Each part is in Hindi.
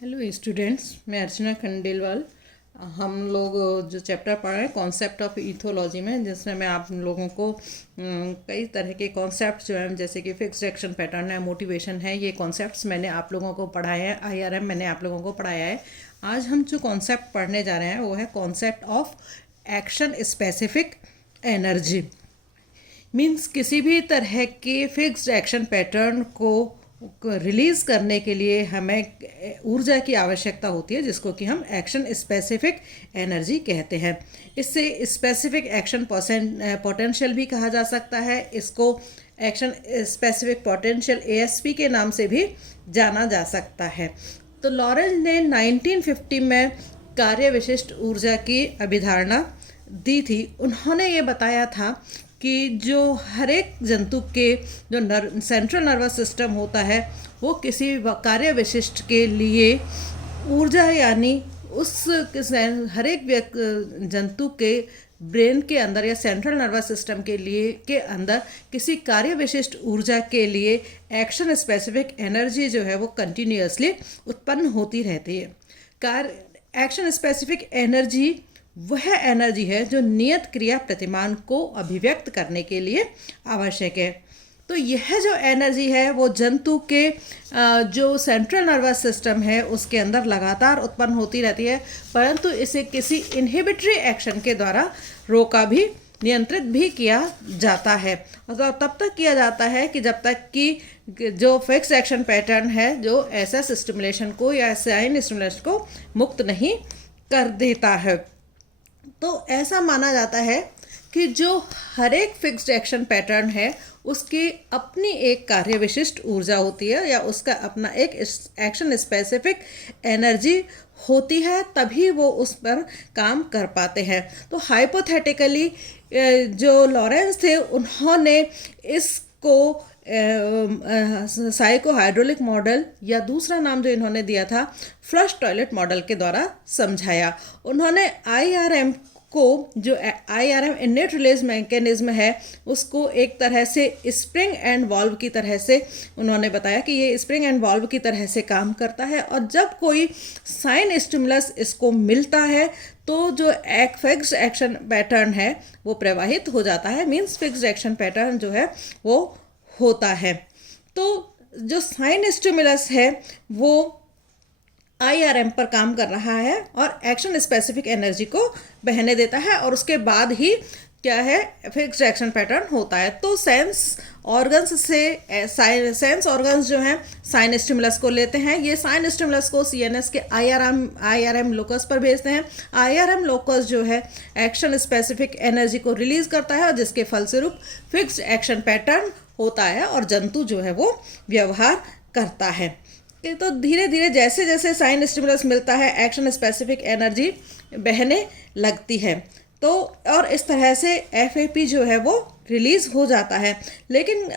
हेलो स्टूडेंट्स, मैं अर्चना खंडेलवाल। हम लोग जो चैप्टर पढ़ रहे हैं कॉन्सेप्ट ऑफ इथोलॉजी में, जिसमें मैं आप लोगों को कई तरह के कॉन्सेप्ट्स जो हैं, जैसे कि फिक्स्ड एक्शन पैटर्न है, मोटिवेशन है, ये कॉन्सेप्ट्स मैंने आप लोगों को पढ़ाए हैं। आईआरएम मैंने आप लोगों को पढ़ाया है। आज हम जो कॉन्सेप्ट पढ़ने जा रहे हैं वो है concept of action specific energy. Means किसी भी तरह के फिक्स्ड एक्शन पैटर्न को रिलीज़ करने के लिए हमें ऊर्जा की आवश्यकता होती है, जिसको कि हम एक्शन स्पेसिफिक एनर्जी कहते हैं। इससे स्पेसिफिक एक्शन पोटेंशियल भी कहा जा सकता है। इसको एक्शन स्पेसिफिक पोटेंशियल एएसपी के नाम से भी जाना जा सकता है। तो लॉरेंज ने 1950 में कार्य विशिष्ट ऊर्जा की अभिधारणा दी थी। उन्होंने ये बताया था कि जो हर एक जंतु के जो सेंट्रल नर्वस सिस्टम होता है वो किसी कार्य विशिष्ट के लिए ऊर्जा, यानी उस हर एक जंतु के ब्रेन के अंदर या सेंट्रल नर्वस सिस्टम के लिए के अंदर किसी कार्य विशिष्ट ऊर्जा के लिए एक्शन स्पेसिफिक एनर्जी जो है वो कंटिन्यूअसली उत्पन्न होती रहती है। एक्शन स्पेसिफिक एनर्जी वह एनर्जी है जो नियत क्रिया प्रतिमान को अभिव्यक्त करने के लिए आवश्यक है। तो यह जो एनर्जी है वो जंतु के जो सेंट्रल नर्वस सिस्टम है उसके अंदर लगातार उत्पन्न होती रहती है, परंतु इसे किसी इनहिबिटरी एक्शन के द्वारा रोका भी, नियंत्रित भी किया जाता है। और तब तक किया जाता है कि जब तक कि जो फिक्स एक्शन पैटर्न है जो ऐसा स्टिमुलेशन को या साइन स्टिमुलेशन को मुक्त नहीं कर देता है। तो ऐसा माना जाता है कि जो हर एक फिक्स्ड एक्शन पैटर्न है उसकी अपनी एक कार्य विशिष्ट ऊर्जा होती है या उसका अपना एक एक्शन स्पेसिफिक एनर्जी होती है, तभी वो उस पर काम कर पाते हैं। तो हाइपोथेटिकली जो लॉरेंस थे उन्होंने इसको साइको हाइड्रोलिक मॉडल या दूसरा नाम जो इन्होंने दिया था फ्लश टॉयलेट मॉडल के द्वारा समझाया। उन्होंने आईआरएम को, जो आईआरएम इनेट रिलीज मैकेनिज्म है, उसको एक तरह से स्प्रिंग एंड वॉल्व की तरह से उन्होंने बताया कि ये स्प्रिंग एंड वॉल्व की तरह से काम करता है, और जब कोई साइन स्टिमुलस इसको मिलता है तो जो एक फिक्स्ड एक्शन पैटर्न है वो प्रवाहित हो जाता है। मीन्स फिक्स्ड एक्शन पैटर्न जो है वो होता है। तो जो साइन स्टिमुलस है वो आईआरएम पर काम कर रहा है और एक्शन स्पेसिफिक एनर्जी को बहने देता है, और उसके बाद ही क्या है, फिक्स्ड एक्शन पैटर्न होता है। तो सेंस ऑर्गन्स जो हैं साइन स्टिमुलस को लेते हैं। ये साइन स्टिमुलस को सीएनएस के आईआरएम लोकस पर भेजते हैं। आईआरएम लोकस जो है एक्शन स्पेसिफिक एनर्जी को रिलीज करता है, और जिसके फलस्वरूप फिक्स्ड एक्शन पैटर्न होता है और जंतु जो है वो व्यवहार करता है। तो धीरे धीरे जैसे जैसे साइन स्टिमुलस मिलता है एक्शन स्पेसिफिक एनर्जी बहने लगती है। तो और इस तरह से एफएपी जो है वो रिलीज हो जाता है। लेकिन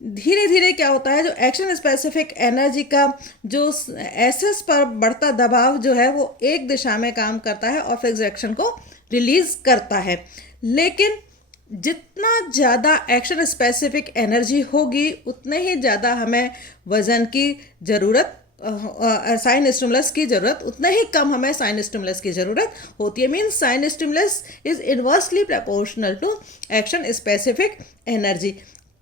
धीरे धीरे क्या होता है, जो एक्शन स्पेसिफिक एनर्जी का जो एसेस पर बढ़ता दबाव जो है वो एक दिशा में काम करता है और फिक्स्ड एक्शन को रिलीज करता है। लेकिन जितना ज़्यादा एक्शन स्पेसिफिक एनर्जी होगी उतने ही ज़्यादा हमें वज़न की ज़रूरत, साइन स्टिमुलस की ज़रूरत, उतना ही कम हमें साइन स्टिमुलस की ज़रूरत होती है। Means sign stimulus is inversely proportional to action specific energy.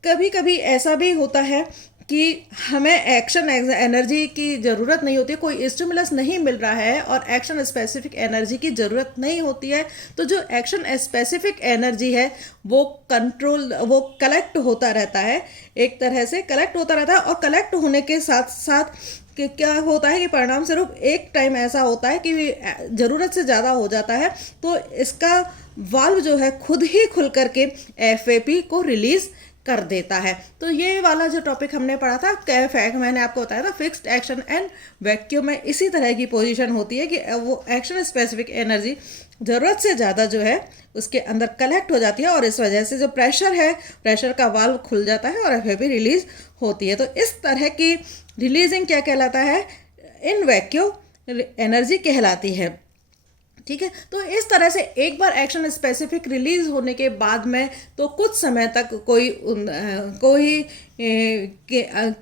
कभी कभी ऐसा भी होता है कि हमें एक्शन एनर्जी की ज़रूरत नहीं होती है, कोई स्टिमुलस नहीं मिल रहा है और एक्शन स्पेसिफिक एनर्जी की ज़रूरत नहीं होती है, तो जो एक्शन स्पेसिफिक एनर्जी है वो कलेक्ट होता रहता है, एक तरह से कलेक्ट होता रहता है। और कलेक्ट होने के साथ साथ कि क्या होता है कि परिणाम स्वरूप एक टाइम ऐसा होता है कि ज़रूरत से ज़्यादा हो जाता है, तो इसका वाल्व जो है खुद ही खुल करके एफएपी को रिलीज़ कर देता है। तो ये वाला जो टॉपिक हमने पढ़ा था, मैंने आपको बताया था फिक्स्ड एक्शन एंड वैक्यूम में इसी तरह की पोजीशन होती है कि वो एक्शन स्पेसिफिक एनर्जी ज़रूरत से ज़्यादा जो है उसके अंदर कलेक्ट हो जाती है, और इस वजह से जो प्रेशर का वाल्व खुल जाता है और एफएपी रिलीज होती है। तो इस तरह की रिलीजिंग क्या कहलाता है, इन वैक्यूम एनर्जी कहलाती है। ठीक है। तो इस तरह से एक बार एक्शन स्पेसिफिक रिलीज होने के बाद में तो कुछ समय तक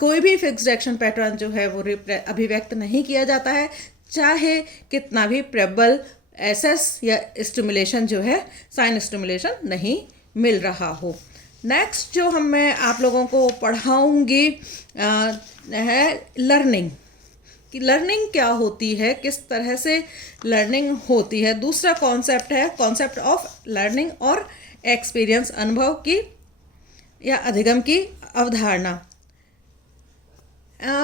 कोई भी फिक्स्ड एक्शन पैटर्न जो है वो अभिव्यक्त नहीं किया जाता है, चाहे कितना भी प्रबल एसेस या स्टिमुलेशन जो है, साइन स्टिमुलेशन नहीं मिल रहा हो। नेक्स्ट जो मैं आप लोगों को पढ़ाऊंगी है लर्निंग, कि लर्निंग क्या होती है, किस तरह से लर्निंग होती है। दूसरा कॉन्सेप्ट है कॉन्सेप्ट ऑफ लर्निंग और एक्सपीरियंस, अनुभव की या अधिगम की अवधारणा।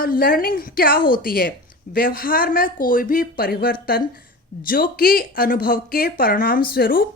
लर्निंग क्या होती है? व्यवहार में कोई भी परिवर्तन जो कि अनुभव के परिणाम स्वरूप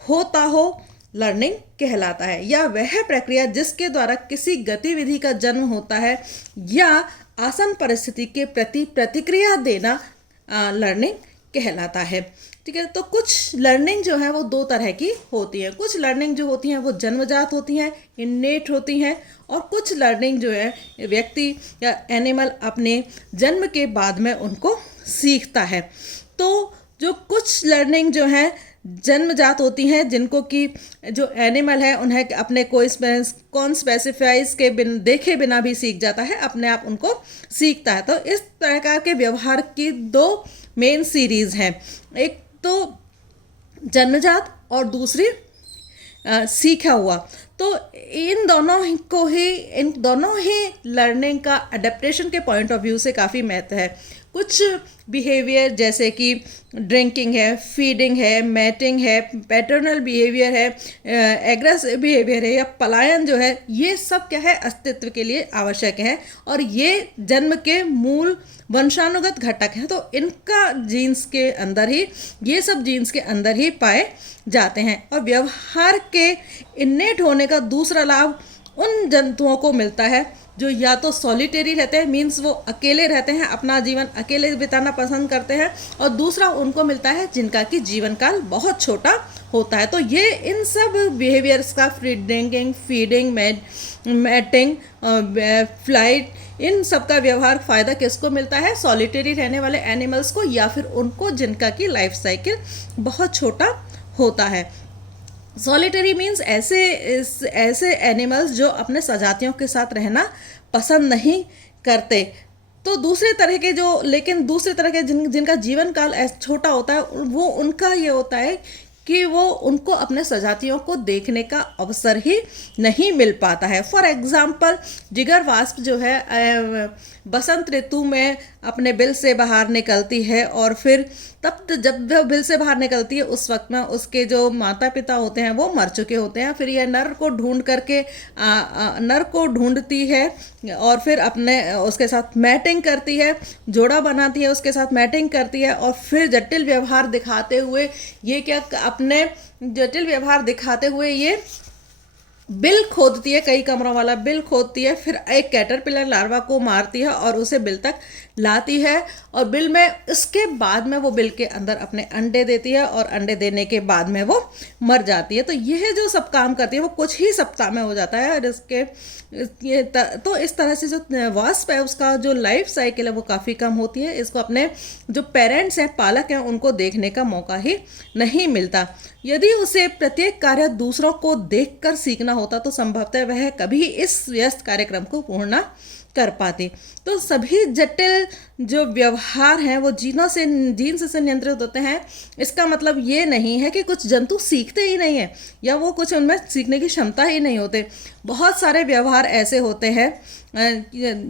होता हो, लर्निंग कहलाता है, या वह प्रक्रिया जिसके द्वारा किसी गतिविधि का जन्म होता है या आसन परिस्थिति के प्रति प्रतिक्रिया देना लर्निंग कहलाता है। ठीक है। तो कुछ लर्निंग जो है वो दो तरह की होती है। कुछ लर्निंग जो होती हैं वो जन्मजात होती हैं, इन्नेट होती हैं, और कुछ लर्निंग जो है व्यक्ति या एनिमल अपने जन्म के बाद में उनको सीखता है। तो जो कुछ लर्निंग जो है जन्मजात होती हैं, जिनको कि जो एनिमल है उन्हें अपने कौन स्पेसिफाइज के देखे बिना भी सीख जाता है, अपने आप उनको सीखता है। तो इस प्रकार के व्यवहार की दो मेन सीरीज हैं, एक तो जन्मजात और दूसरी सीखा हुआ। तो इन दोनों ही लर्निंग का अडेप्टेशन के पॉइंट ऑफ व्यू से काफ़ी महत्व है। कुछ बिहेवियर जैसे कि ड्रिंकिंग है, फीडिंग है, मैटिंग है, पैटर्नल बिहेवियर है, एग्रेसिव बिहेवियर है या पलायन जो है, ये सब क्या है अस्तित्व के लिए आवश्यक है और ये जन्म के मूल वंशानुगत घटक हैं। तो इनका जीन्स के अंदर ही, ये सब जीन्स के अंदर ही पाए जाते हैं। और व्यवहार के इन्नेट होने का दूसरा लाभ उन जंतुओं को मिलता है जो या तो सॉलिटेरी रहते हैं, मीन्स वो अकेले रहते हैं, अपना जीवन अकेले बिताना पसंद करते हैं, और दूसरा उनको मिलता है जिनका कि जीवन काल बहुत छोटा होता है। तो ये इन सब बिहेवियर्स का ड्रिंकिंग, फीडिंग, मैटिंग, फ्लाइट, इन सब का व्यवहार फ़ायदा किसको मिलता है? सॉलिटेरी रहने वाले एनिमल्स को, या फिर उनको जिनका कि लाइफ साइकिल बहुत छोटा होता है। सॉलिटरी मीन्स ऐसे एनिमल्स जो अपने सजातियों के साथ रहना पसंद नहीं करते। तो दूसरे तरह के जिनका जीवन काल छोटा होता है, वो उनका ये होता है कि वो उनको अपने सजातियों को देखने का अवसर ही नहीं मिल पाता है। फॉर एग्जाम्पल, जिगर वास्प जो है बसंत ऋतु में अपने बिल से बाहर निकलती है, और फिर जब वह बिल से बाहर निकलती है उस वक्त में उसके जो माता पिता होते हैं वो मर चुके होते हैं। फिर यह नर को ढूंढती है और फिर अपने उसके साथ मैटिंग करती है, जोड़ा बनाती है, उसके साथ मैटिंग करती है, और फिर जटिल व्यवहार दिखाते हुए ये बिल खोदती है, कई कमरों वाला बिल खोदती है, फिर एक कैटरपिलर लार्वा को मारती है और उसे बिल तक लाती है, और बिल में इसके बाद में वो बिल के अंदर अपने अंडे देती है, और अंडे देने के बाद में वो मर जाती है। तो यह जो सब काम करती है वो कुछ ही सप्ताह में हो जाता है, और तो इस तरह से जो वास्प है उसका जो लाइफ साइकिल है वो काफ़ी कम होती है। इसको अपने जो पेरेंट्स हैं, पालक हैं, उनको देखने का मौका ही नहीं मिलता। यदि उसे प्रत्येक कार्य दूसरों को देखकर सीखना होता तो संभवतः वह कभी इस व्यस्त कार्यक्रम को पूर्ण न कर पाती। तो सभी जटिल जो व्यवहार हैं वो जीन्स से नियंत्रित होते हैं। इसका मतलब ये नहीं है कि कुछ जंतु सीखते ही नहीं हैं या वो कुछ उनमें सीखने की क्षमता ही नहीं होते। बहुत सारे व्यवहार ऐसे होते हैं।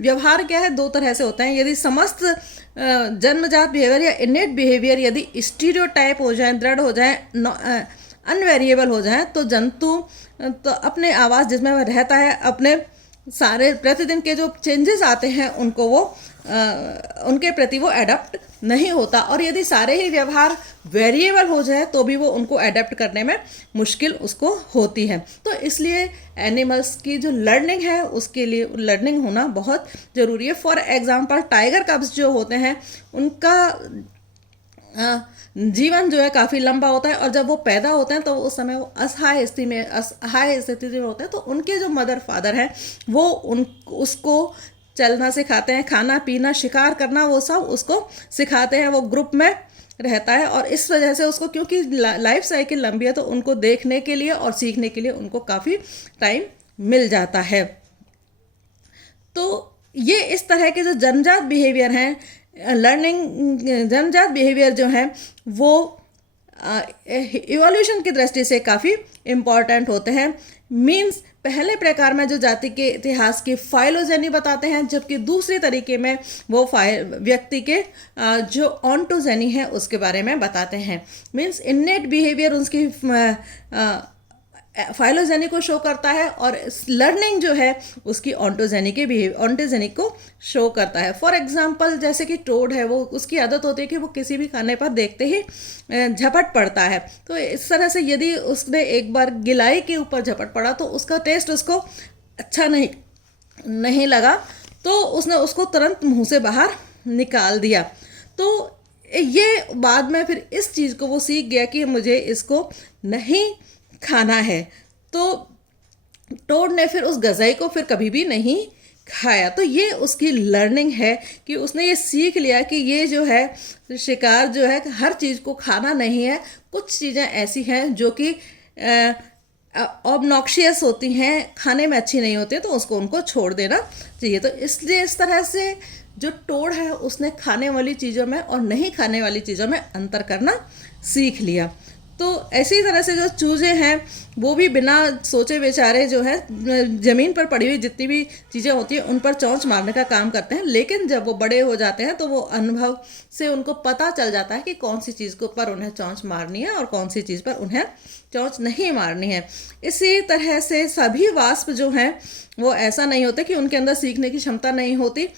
व्यवहार क्या है? दो तरह से होते हैं। यदि समस्त जन्मजात बिहेवियर या इनेट बिहेवियर यदि स्टीरियोटाइप हो जाए, दृढ़ हो जाए, अनवेरिएबल हो जाए, तो जंतु तो अपने आवास जिसमें वह रहता है, अपने सारे प्रतिदिन के जो चेंजेस आते हैं उनके प्रति वो एडप्ट नहीं होता। और यदि सारे ही व्यवहार वेरिएबल हो जाए तो भी वो उनको एडप्ट करने में मुश्किल उसको होती है। तो इसलिए एनिमल्स की जो लर्निंग है उसके लिए लर्निंग होना बहुत ज़रूरी है। फॉर एग्जांपल, टाइगर कब्स जो होते हैं उनका जीवन जो है काफ़ी लंबा होता है, और जब वो पैदा होते हैं तो उस समय वो हाई स्थिति में होते हैं। तो उनके जो मदर फादर हैं वो उसको चलना सिखाते हैं, खाना पीना, शिकार करना, वो सब उसको सिखाते हैं। वो ग्रुप में रहता है, और इस वजह से उसको, क्योंकि लाइफ साइकिल लंबी है, तो उनको देखने के लिए और सीखने के लिए उनको काफ़ी टाइम मिल जाता है। तो ये इस तरह के जो जन्मजात बिहेवियर हैं, जन्मजात बिहेवियर जो हैं वो इवोल्यूशन की दृष्टि से काफ़ी इम्पॉर्टेंट होते हैं। मीन्स पहले प्रकार में जो जाति के इतिहास की फाइलोजेनी बताते हैं, जबकि दूसरी तरीके में वो व्यक्ति के जो ऑन्टोजेनी है उसके बारे में बताते हैं। मीन्स इन्नेट बिहेवियर उसकी फाइलोजेनी को शो करता है, और लर्निंग जो है उसकी ऑन्टोजेनी को शो करता है। फॉर एग्जांपल, जैसे कि टोड है, वो उसकी आदत होती है कि वो किसी भी खाने पर देखते ही झपट पड़ता है। तो इस तरह से यदि उसने एक बार गिलाई के ऊपर झपट पड़ा तो उसका टेस्ट उसको अच्छा नहीं लगा, तो उसने उसको तुरंत मुंह से बाहर निकाल दिया। तो ये बाद में फिर इस चीज़ को वो सीख गया कि मुझे इसको नहीं खाना है। तो टोड ने फिर उस गज़ाई को फिर कभी भी नहीं खाया। तो ये उसकी लर्निंग है कि उसने ये सीख लिया कि ये जो है शिकार जो है हर चीज़ को खाना नहीं है, कुछ चीज़ें ऐसी हैं जो कि ऑबनॉक्शियस होती हैं, खाने में अच्छी नहीं होती, तो उनको छोड़ देना चाहिए। तो इसलिए इस तरह से जो टोड है उसने खाने वाली चीज़ों में और नहीं खाने वाली चीज़ों में अंतर करना सीख लिया। तो ऐसी तरह से जो चूजे हैं वो भी बिना सोचे बेचारे जो है ज़मीन पर पड़ी हुई जितनी भी चीज़ें होती हैं उन पर चोंच मारने का काम करते हैं, लेकिन जब वो बड़े हो जाते हैं तो वो अनुभव से उनको पता चल जाता है कि कौन सी चीज़ के ऊपर उन्हें चोंच मारनी है और कौन सी चीज़ पर उन्हें चोंच नहीं मारनी है। इसी तरह से सभी वास्प जो हैं वो ऐसा नहीं होता कि उनके अंदर सीखने की क्षमता नहीं होती।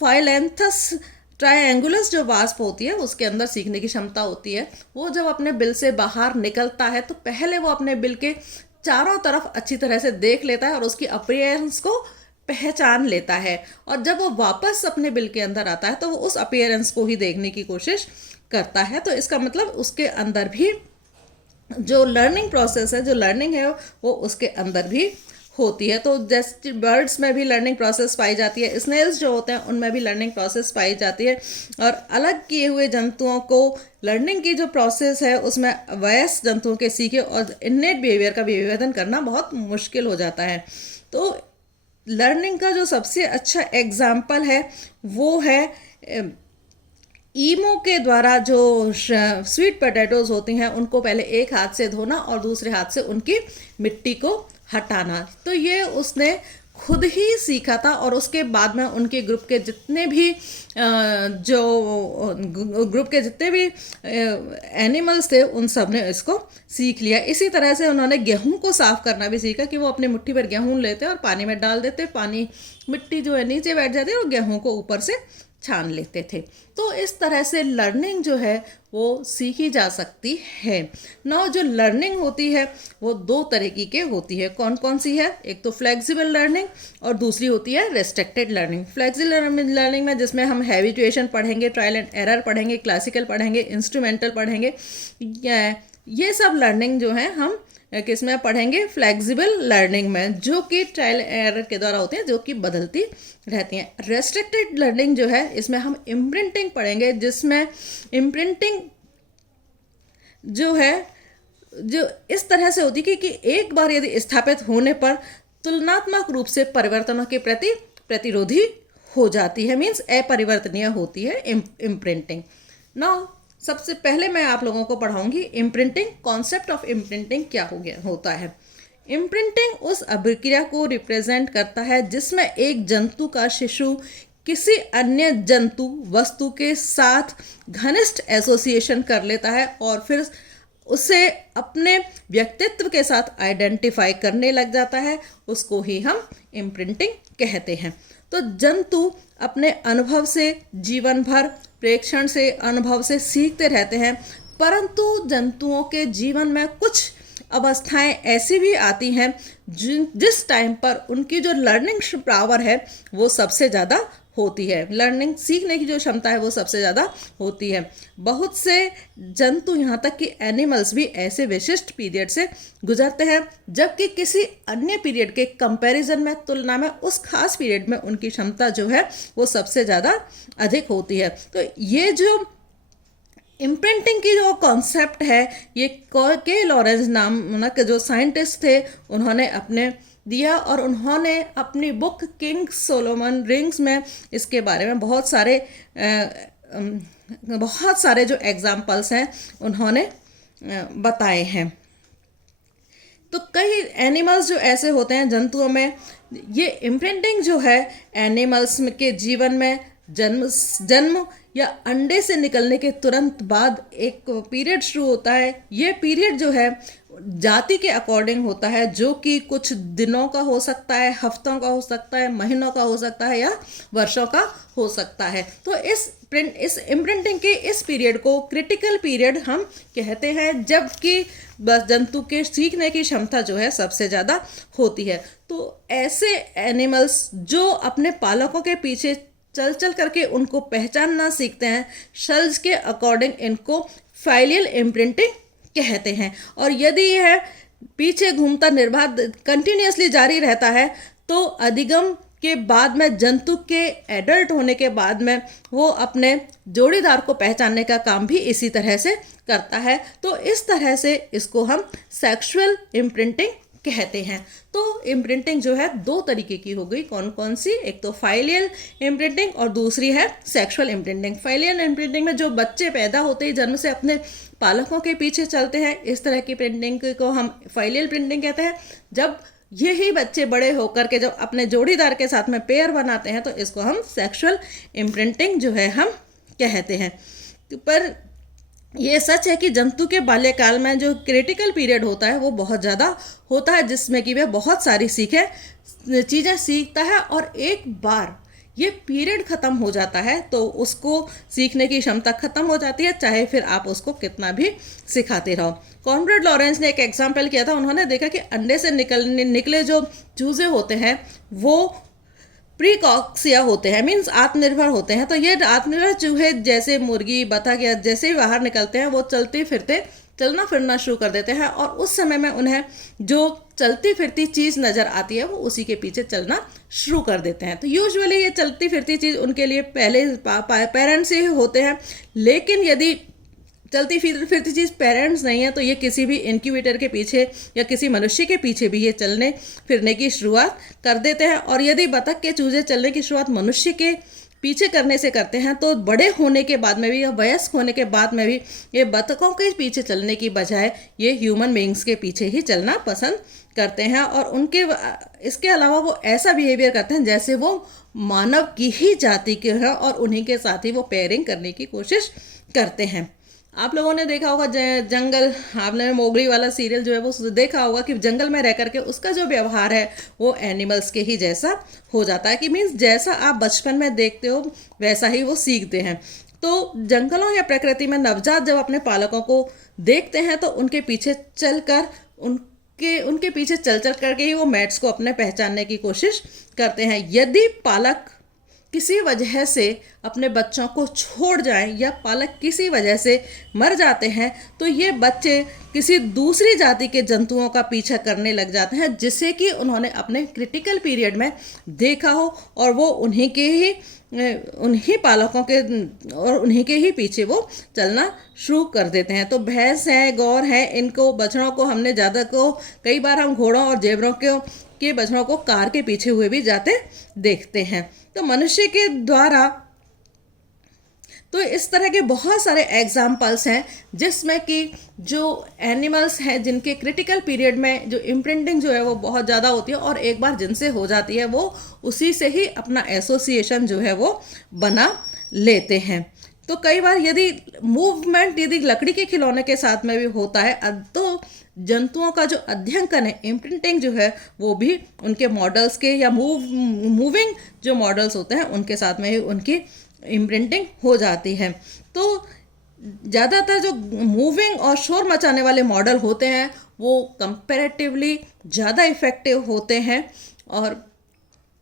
फाइलेंथस ट्रायंगुलस जो वास्प होती है उसके अंदर सीखने की क्षमता होती है। वो जब अपने बिल से बाहर निकलता है तो पहले वो अपने बिल के चारों तरफ अच्छी तरह से देख लेता है और उसकी अपीयरेंस को पहचान लेता है, और जब वो वापस अपने बिल के अंदर आता है तो वो उस अपीयरेंस को ही देखने की कोशिश करता है। तो इसका मतलब उसके अंदर भी जो लर्निंग प्रोसेस है, जो लर्निंग है वो उसके अंदर भी होती है। तो जैसे बर्ड्स में भी लर्निंग प्रोसेस पाई जाती है, स्नेल्स जो होते हैं उनमें भी लर्निंग प्रोसेस पाई जाती है, और अलग किए हुए जंतुओं को लर्निंग की जो प्रोसेस है उसमें वयस्क जंतुओं के सीखे और इन्नेट बिहेवियर का विभेदन करना बहुत मुश्किल हो जाता है। तो लर्निंग का जो सबसे अच्छा एग्जाम्पल है वो है ईमो के द्वारा जो स्वीट पोटैटोज होती हैं उनको पहले एक हाथ से धोना और दूसरे हाथ से उनकी मिट्टी को हटाना। तो ये उसने खुद ही सीखा था, और उसके बाद में उनके ग्रुप के जितने भी एनिमल्स थे उन सब ने इसको सीख लिया। इसी तरह से उन्होंने गेहूं को साफ़ करना भी सीखा कि वो अपनी मुट्ठी भर गेहूं लेते और पानी में डाल देते, पानी मिट्टी जो है नीचे बैठ जाती है और गेहूं को ऊपर से छान लेते थे। तो इस तरह से लर्निंग जो है वो सीखी जा सकती है। नाउ जो लर्निंग होती है वो दो तरीके की होती है। कौन कौन सी है? एक तो फ्लेक्सिबल लर्निंग और दूसरी होती है रेस्ट्रिक्टेड लर्निंग। फ्लेक्सिबल लर्निंग में जिसमें हम हैबिचुएशन पढ़ेंगे, ट्रायल एंड एरर पढ़ेंगे, क्लासिकल पढ़ेंगे, इंस्ट्रूमेंटल पढ़ेंगे, ये सब लर्निंग जो है हम किस में पढ़ेंगे? फ्लेक्सिबल लर्निंग में, जो कि ट्रायल एरर के द्वारा होती हैं, जो कि बदलती रहती हैं। रेस्ट्रिक्टेड लर्निंग जो है इसमें हम इम्प्रिंटिंग पढ़ेंगे, जिसमें इम्प्रिंटिंग जो है जो इस तरह से होती है कि एक बार यदि स्थापित होने पर तुलनात्मक रूप से परिवर्तनों के प्रति प्रतिरोधी हो जाती है, मीन्स अपरिवर्तनीय होती है इम्प्रिंटिंग। नाउ सबसे पहले मैं आप लोगों को पढ़ाऊंगी इम्प्रिंटिंग। कॉन्सेप्ट ऑफ इम्प्रिंटिंग क्या होता है। इम्प्रिंटिंग उस अभिक्रिया को रिप्रेजेंट करता है जिसमें एक जंतु का शिशु किसी अन्य जंतु वस्तु के साथ घनिष्ठ एसोसिएशन कर लेता है और फिर उसे अपने व्यक्तित्व के साथ आइडेंटिफाई करने लग जाता है। उसको ही हम इम्प्रिंटिंग कहते हैं। तो जंतु अपने अनुभव से जीवन भर, प्रेक्षण से, अनुभव से सीखते रहते हैं, परंतु जंतुओं के जीवन में कुछ अवस्थाएं ऐसी भी आती हैं जिस टाइम पर उनकी जो लर्निंग पावर है वो सबसे ज़्यादा होती है। लर्निंग सीखने की जो क्षमता है वो सबसे ज़्यादा होती है। बहुत से जंतु, यहाँ तक कि एनिमल्स भी ऐसे विशिष्ट पीरियड से गुजरते हैं, जबकि किसी अन्य पीरियड के कंपैरिजन में, तुलना में उस खास पीरियड में उनकी क्षमता जो है वो सबसे ज़्यादा अधिक होती है। तो ये जो इम्प्रिंटिंग की जो कॉन्सेप्ट है ये के लॉरेंस नाम के जो साइंटिस्ट थे उन्होंने अपने दिया, और उन्होंने अपनी बुक किंग सोलोमन रिंग्स में इसके बारे में बहुत सारे जो एग्जाम्पल्स हैं उन्होंने बताए हैं। तो कई एनिमल्स जो ऐसे होते हैं जंतुओं में, ये इम्प्रिंटिंग जो है एनिमल्स के जीवन में जन्म या अंडे से निकलने के तुरंत बाद एक पीरियड शुरू होता है। ये पीरियड जो है जाति के अकॉर्डिंग होता है, जो कि कुछ दिनों का हो सकता है, हफ्तों का हो सकता है, महीनों का हो सकता है या वर्षों का हो सकता है। तो इस इम्प्रिंटिंग के इस पीरियड को क्रिटिकल पीरियड हम कहते हैं, जबकि जंतु के सीखने की क्षमता जो है सबसे ज़्यादा होती है। तो ऐसे एनिमल्स जो अपने पालकों के पीछे चल चल करके उनको पहचानना सीखते हैं, शल्स के अकॉर्डिंग इनको फाइलियल इम्प्रिंटिंग कहते हैं। और यदि यह पीछे घूमता निर्बाध कंटिन्यूसली जारी रहता है तो अधिगम के बाद में जंतु के एडल्ट होने के बाद में वो अपने जोड़ीदार को पहचानने का काम भी इसी तरह से करता है। तो इस तरह से इसको हम सेक्सुअल इम्प्रिंटिंग कहते हैं। तो इम्प्रिंटिंग जो है दो तरीके की हो गई, कौन कौन सी? एक तो फाइलियल इम्प्रिंटिंग और दूसरी है सेक्सुअल इम्प्रिंटिंग। फाइलियल इम्प्रिंटिंग में जो बच्चे पैदा होते ही जन्म से अपने पालकों के पीछे चलते हैं, इस तरह की प्रिंटिंग को हम फाइलियल प्रिंटिंग कहते हैं। जब यही बच्चे बड़े होकर के जब अपने जोड़ीदार के साथ में पेयर बनाते हैं तो इसको हम सेक्सुअल इम्प्रिंटिंग जो है हम कहते हैं। पर ये सच है कि जंतु के बाल्यकाल में जो क्रिटिकल पीरियड होता है वो बहुत ज़्यादा होता है, जिसमें कि वह बहुत सारी चीज़ें सीखता है, और एक बार ये पीरियड ख़त्म हो जाता है तो उसको सीखने की क्षमता ख़त्म हो जाती है, चाहे फिर आप उसको कितना भी सिखाते रहो। कॉनरेड लॉरेंस ने एक एग्जाम्पल किया था, उन्होंने देखा कि अंडे से निकले जो चूजे होते हैं वो प्रीकॉक्सिया होते हैं, मीन्स आत्मनिर्भर होते हैं। तो ये आत्मनिर्भर चूहे जैसे मुर्गी बतख या जैसे ही बाहर निकलते हैं वो चलना फिरना शुरू कर देते हैं, और उस समय में उन्हें जो चलती फिरती चीज़ नज़र आती है वो उसी के पीछे चलना शुरू कर देते हैं। तो यूजुअली ये चलती फिरती चीज़ उनके लिए पहले पेरेंट्स ही होते हैं, लेकिन यदि चलती फिरती चीज़ पेरेंट्स नहीं है तो ये किसी भी इंक्यूबेटर के पीछे या किसी मनुष्य के पीछे भी ये चलने फिरने की शुरुआत कर देते हैं। और यदि बतख के चूजे चलने की शुरुआत मनुष्य के पीछे करने से करते हैं तो बड़े होने के बाद में भी या वयस्क होने के बाद में भी ये बतखों के पीछे चलने की बजाय ये ह्यूमन बीइंग्स के पीछे ही चलना पसंद करते हैं। और इसके अलावा वो ऐसा बिहेवियर करते हैं जैसे वो मानव की ही जाति के हैं और उन्हीं के साथ ही वो पेयरिंग करने की कोशिश करते हैं। आप लोगों ने देखा होगा जंगल, आपने मोगली वाला सीरियल जो है वो देखा होगा कि जंगल में रह करके उसका जो व्यवहार है वो एनिमल्स के ही जैसा हो जाता है, कि मीन्स जैसा आप बचपन में देखते हो वैसा ही वो सीखते हैं। तो जंगलों या प्रकृति में नवजात जब अपने पालकों को देखते हैं तो उनके पीछे चलकर उनके पीछे चल करके ही वो मैट्स को अपने पहचानने की कोशिश करते हैं। यदि पालक किसी वजह से अपने बच्चों को छोड़ जाएं या पालक किसी वजह से मर जाते हैं तो ये बच्चे किसी दूसरी जाति के जंतुओं का पीछा करने लग जाते हैं, जिसे कि उन्होंने अपने क्रिटिकल पीरियड में देखा हो, और वो उन्हीं पालकों के और उन्हीं के ही पीछे वो चलना शुरू कर देते हैं। तो भैंस है, गौर है, इनको बछड़ों को हमने ज़्यादा को कई बार हम घोड़ों और जेबरों के बछड़ों को कार के पीछे हुए भी जाते देखते हैं। तो मनुष्य के द्वारा तो इस तरह के बहुत सारे एग्जाम्पल्स हैं जिसमें कि जो एनिमल्स हैं जिनके क्रिटिकल पीरियड में जो इम्प्रिंटिंग जो है वो बहुत ज़्यादा होती है, और एक बार जिनसे हो जाती है वो उसी से ही अपना एसोसिएशन जो है वो बना लेते हैं। तो कई बार यदि मूवमेंट यदि लकड़ी के खिलौने के साथ में भी होता है तो जंतुओं का जो अध्ययन करें इम्प्रिंटिंग जो है वो भी उनके मॉडल्स के या मूविंग जो मॉडल्स होते हैं उनके साथ में ही उनकी इम्प्रिंटिंग हो जाती है। तो ज़्यादातर जो मूविंग और शोर मचाने वाले मॉडल होते हैं वो कंपैरेटिवली ज़्यादा इफ़ेक्टिव होते हैं, और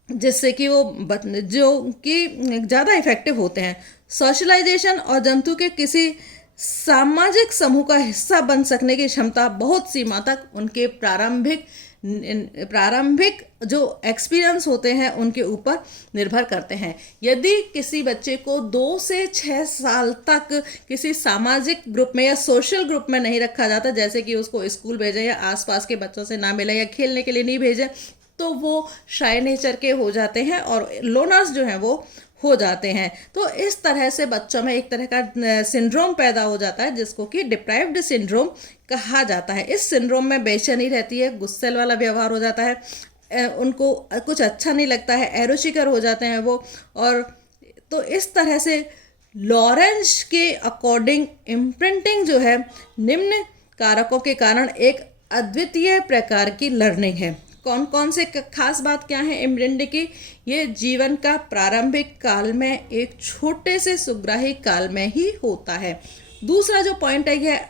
जिससे कि वो जो कि ज़्यादा इफ़ेक्टिव होते हैं। सोशलाइजेशन और जंतु के किसी सामाजिक समूह का हिस्सा बन सकने की क्षमता बहुत सीमा तक उनके प्रारंभिक प्रारंभिक जो एक्सपीरियंस होते हैं उनके ऊपर निर्भर करते हैं। यदि किसी बच्चे को 2 से 6 साल तक किसी सामाजिक ग्रुप में या सोशल ग्रुप में नहीं रखा जाता, जैसे कि उसको स्कूल भेजें या आसपास के बच्चों से ना मिले या खेलने के लिए नहीं भेजें, तो वो शाय नेचर के हो जाते हैं और लोनर्स जो हैं वो हो जाते हैं। तो इस तरह से बच्चों में एक तरह का सिंड्रोम पैदा हो जाता है जिसको कि डिप्राइव्ड सिंड्रोम कहा जाता है। इस सिंड्रोम में बेचैनी रहती है, गुस्से वाला व्यवहार हो जाता है, उनको कुछ अच्छा नहीं लगता है, एरो शिकर हो जाते हैं वो। और तो इस तरह से लॉरेंज के अकॉर्डिंग इम्प्रिंटिंग जो है निम्न कारकों के कारण एक अद्वितीय प्रकार की लर्निंग है। कौन कौन से खास बात क्या है इम्प्रिंटिंग की? ये जीवन का प्रारंभिक काल में एक छोटे से सुग्राही काल में ही होता है। दूसरा जो पॉइंट है यह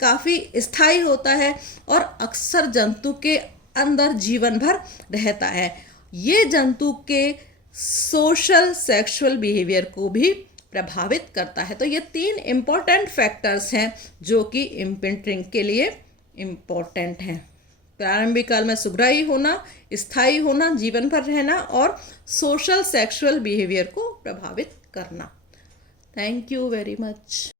काफ़ी स्थायी होता है और अक्सर जंतु के अंदर जीवन भर रहता है। ये जंतु के सोशल सेक्सुअल बिहेवियर को भी प्रभावित करता है। तो ये 3 इम्पॉर्टेंट फैक्टर्स हैं जो कि इम्प्रिंटिंग के लिए इम्पॉर्टेंट हैं। प्रारंभिक काल में सुग्राही होना, स्थायी होना, जीवन भर रहना और सोशल सेक्सुअल बिहेवियर को प्रभावित करना। Thank you very much.